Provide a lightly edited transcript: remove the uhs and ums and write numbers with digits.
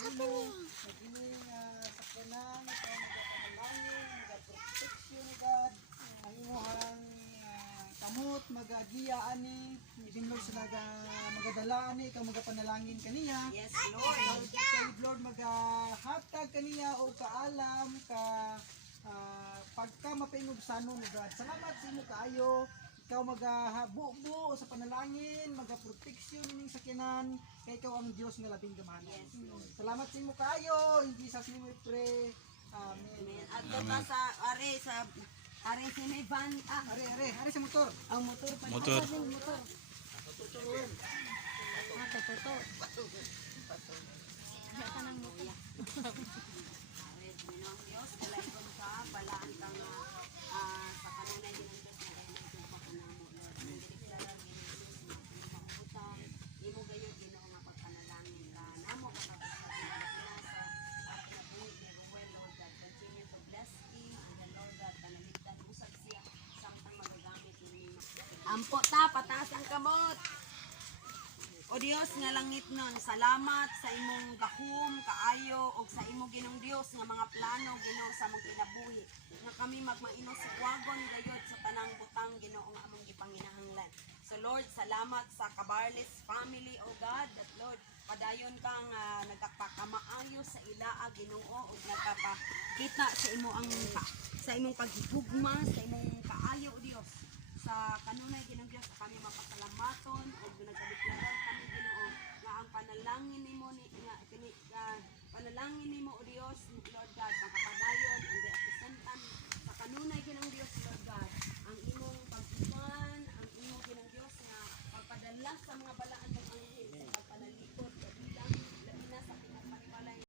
Naging sakyanan, ikaw magapanalangin, magaproteksyon ni God, ang imuhang kamot, magagiya ani, din Lord sa magadala ani, ikaw magapanalangin kaniya. Yes, Lord. Ikaw, Lord, magahatag kaniya o kaalam, pagka mapaingog sa ano, God. Salamat sa imo kaayo. Ikaw magahabubo sa panalangin, magaproteksyon ning sakyanan, kay ikaw ang Dios nga labing gamahanan. Yes. Salamat sa imo kaayo, in Jesus name we pray. Amen. Amen. At ba sa are si may van Are sa motor. ang motor pa. Motor. Motor. Tuturuan. Toto. Diya ka ng motor. Amen. Ginong Diyos, kalayon ka, balaan ka nga sa kanunay ginong Diyos na kayo ng makanamo, Lord. Nagdeklara ginong Diyos na pangutang, imo gayon ginoo nga pagpanalangin ka. Namo ka pagpanalangin sa pagnabuhi ni Ruel, Lord God. Continue to bless him and the Lord God, kanaligtan usag siya samtang magagamit ni Ampo ta, pataas ang kamot. O Dios nga langit nun, salamat sa imong gahom, kaayo, o sa imong ginong Dios nga mga plano, Ginoo sa among kinabuhi. Nga kami magmaino sa wagon gayod sa tanang butang, Ginoo nga among gipanginahanglan. So Lord, salamat sa Cabarles family, O God, that Lord, padayon kang nagpakamaayo sa ilaa, Ginoo, o nagpapakita sa imong paghigugma, sa imong kaayo, O Dios. Sa kanunay ginong Dios kami mapasalamaton o nagdeklara kami Ginoo nga ang panalangin nimo ni